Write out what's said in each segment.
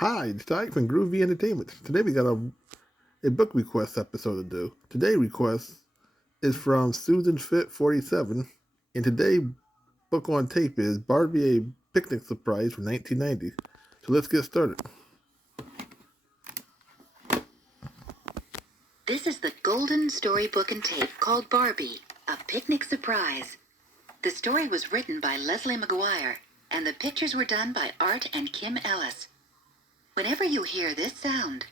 Hi, it's Tyke from Groovy Entertainment. Today we got a book request episode to do. Today's request is from Susan Fit 47, and today's book on tape is Barbie, a Picnic Surprise from 1990. So let's get started. This is the golden storybook and tape called Barbie, a Picnic Surprise. The story was written by Leslie McGuire, and the pictures were done by Art and Kim Ellis. Whenever you hear this sound,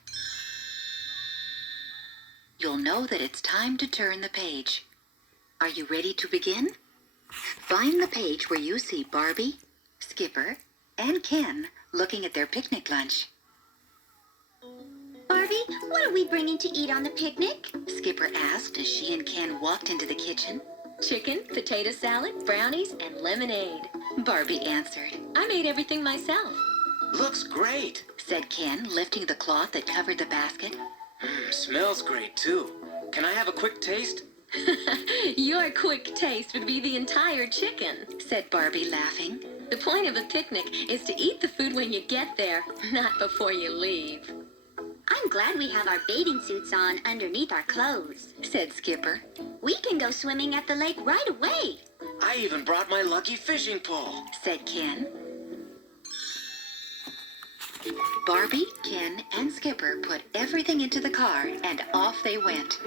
you'll know that it's time to turn the page. Are you ready to begin? Find the page where you see Barbie, Skipper, and Ken looking at their picnic lunch. Barbie, what are we bringing to eat on the picnic? Skipper asked as she and Ken walked into the kitchen. Chicken, potato salad, brownies, and lemonade. Barbie answered. I made everything myself. Looks great, Said Ken, lifting the cloth that covered the basket. Smells great too. Can I have a quick taste? Your quick taste would be the entire chicken. Said Barbie, laughing. The point of a picnic is to eat the food when you get there, not before you leave. I'm glad we have our bathing suits on underneath our clothes. Said Skipper. We can go swimming at the lake right away. I even brought my lucky fishing pole. Said Ken. Barbie, Ken, and Skipper put everything into the car, and off they went.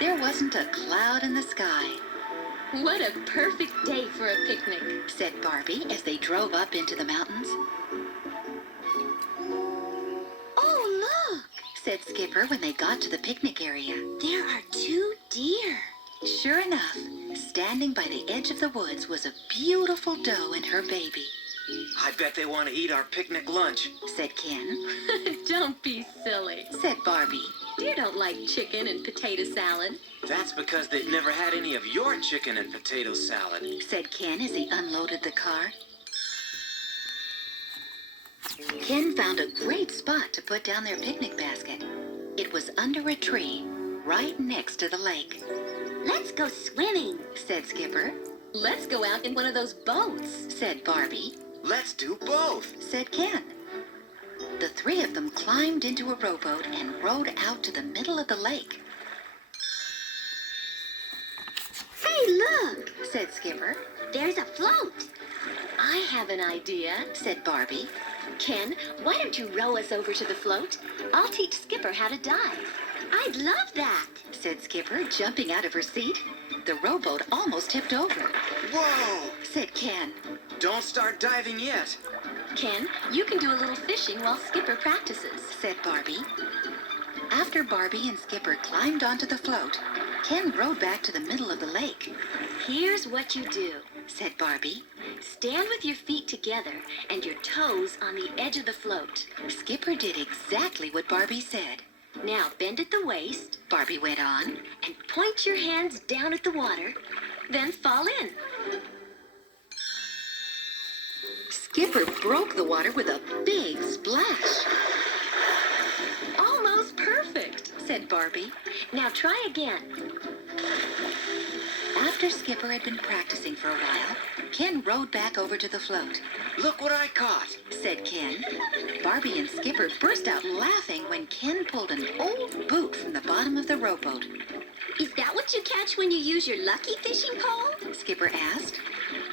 There wasn't a cloud in the sky, What a perfect day for a picnic. said Barbie as they drove up into the mountains. Oh, look! Said Skipper when they got to the picnic area. There are 2 deer. Sure enough, standing by the edge of the woods was a beautiful doe and her baby, I bet they want to eat our picnic lunch. said Ken. Don't be silly. Said Barbie. Deer don't like chicken and potato salad. That's because they've never had any of your chicken and potato salad. Said Ken as he unloaded the car. Ken found a great spot to put down their picnic basket. It was under a tree, right next to the lake. Let's go swimming. Said Skipper. Let's go out in one of those boats. Said Barbie. Let's do both. Said Ken. The 3 of them climbed into a rowboat and rowed out to the middle of the lake. Hey, look! Said Skipper. There's a float. I have an idea. Said Barbie. Ken, why don't you row us over to the float? I'll teach Skipper how to dive. I'd love that. Said Skipper, jumping out of her seat. The rowboat almost tipped over. Whoa! Said Ken. Don't start diving yet. Ken, you can do a little fishing while Skipper practices. Said Barbie. After Barbie and Skipper climbed onto the float, Ken rowed back to the middle of the lake. Here's what you do. Said Barbie. Stand with your feet together and your toes on the edge of the float. Skipper did exactly what Barbie said. Now bend at the waist Barbie went on. and point your hands down at the water, then fall in. Skipper broke the water with a big splash. Almost perfect, Said Barbie. Now try again. After Skipper had been practicing for a while, Ken rowed back over to the float. Look what I caught. Said Ken. Barbie and Skipper burst out laughing when Ken pulled an old boot from the bottom of the rowboat. Is that what you catch when you use your lucky fishing pole? Skipper asked.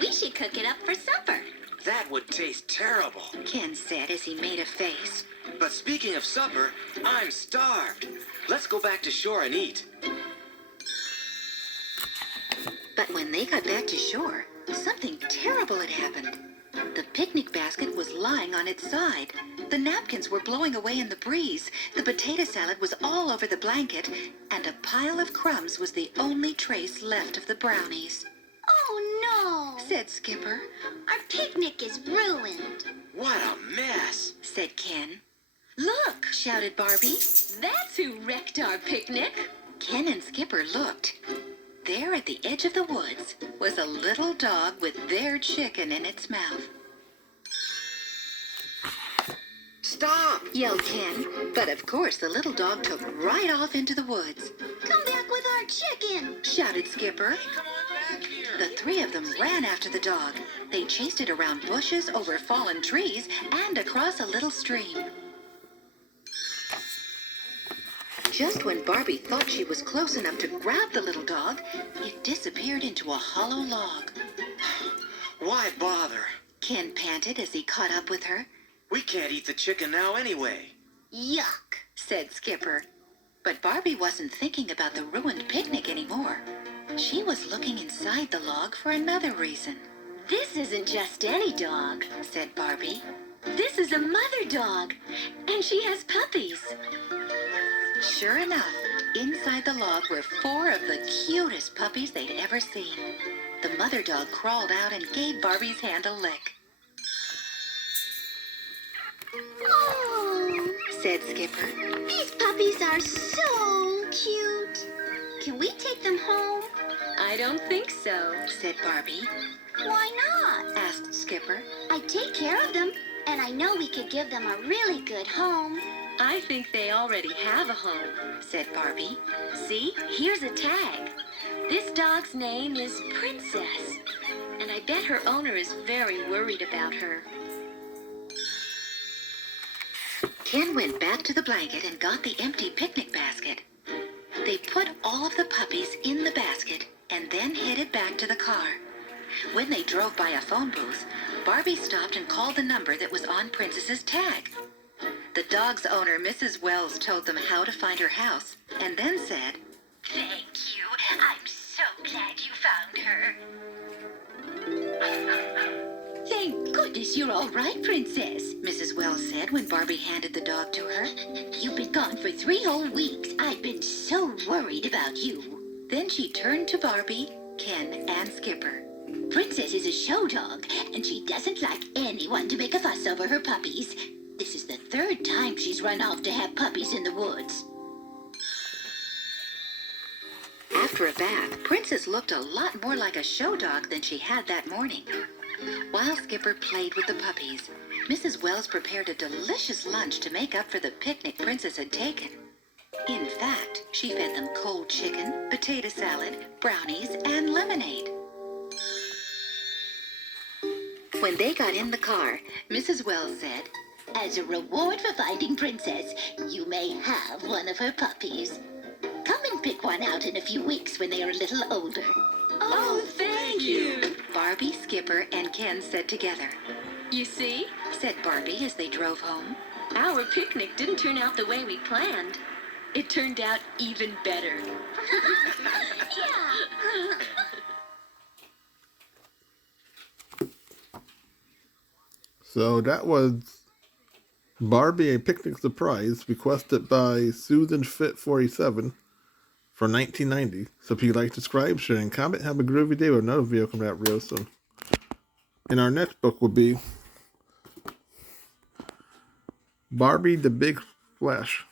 We should cook it up for supper. That would taste terrible. Ken said as he made a face. But speaking of supper, I'm starved. Let's go back to shore and eat. But when they got back to shore, something terrible had happened. The picnic basket was lying on its side. The napkins were blowing away in the breeze. The potato salad was all over the blanket, and a pile of crumbs was the only trace left of the brownies. Oh, no! Said Skipper. Our picnic is ruined. What a mess. Said Ken. Look, shouted Barbie. That's who wrecked our picnic. Ken and Skipper looked. There at the edge of the woods was a little dog with their chicken in its mouth. Stop! Yelled Ken, but of course the little dog took right off into the woods. Come back with our chicken. Shouted Skipper. Come on back here. The three of them ran after the dog. They chased it around bushes, over fallen trees, and across a little stream. Just when Barbie thought she was close enough to grab the little dog, it disappeared into a hollow log. Why bother? Ken panted as he caught up with her. We can't eat the chicken now anyway. Yuck, said Skipper. But Barbie wasn't thinking about the ruined picnic anymore. She was looking inside the log for another reason. This isn't just any dog, Said Barbie. this is a mother dog, and she has puppies. Sure enough, inside the log were 4 of the cutest puppies they'd ever seen. The mother dog crawled out and gave Barbie's hand a lick. Oh, Said Skipper. these puppies are so cute. Can we take them home? I don't think so. Said Barbie. Why not? Asked Skipper. I take care of them, and I know we could give them a really good home. I think they already have a home. Said Barbie. See, here's a tag. This dog's name is Princess, and I bet her owner is very worried about her. Ken went back to the blanket and got the empty picnic basket. They put all of the puppies in the basket and then headed back to the car. When they drove by a phone booth, Barbie stopped and called the number that was on Princess's tag. The dog's owner, Mrs. Wells, told them how to find her house and then said, Thank you. I'm so glad you found her. "Thank goodness you're all right, Princess," Mrs. Wells said when Barbie handed the dog to her. You've been gone for 3 whole weeks. I've been so worried about you. Then she turned to Barbie, Ken, and Skipper. Princess is a show dog, and she doesn't like anyone to make a fuss over her puppies. This is the 3rd time she's run off to have puppies in the woods. After a bath, Princess looked a lot more like a show dog than she had that morning. While Skipper played with the puppies, Mrs. Wells prepared a delicious lunch to make up for the picnic Princess had taken. In fact, she fed them cold chicken, potato salad, brownies, and lemonade. When they got in the car, Mrs. Wells said, As a reward for finding Princess, you may have one of her puppies. Come and pick one out in a few weeks when they are a little older. Oh, thank you. Barbie, Skipper, and Ken said together. You see, Said Barbie as they drove home. our picnic didn't turn out the way we planned. It turned out even better. Yeah. So that was Barbie A Picnic Surprise, requested by Susan Fit 47 for 1990. So if you'd like to subscribe, share, and comment, have a groovy day with another video coming out real soon. And our next book will be Barbie the Big Splash.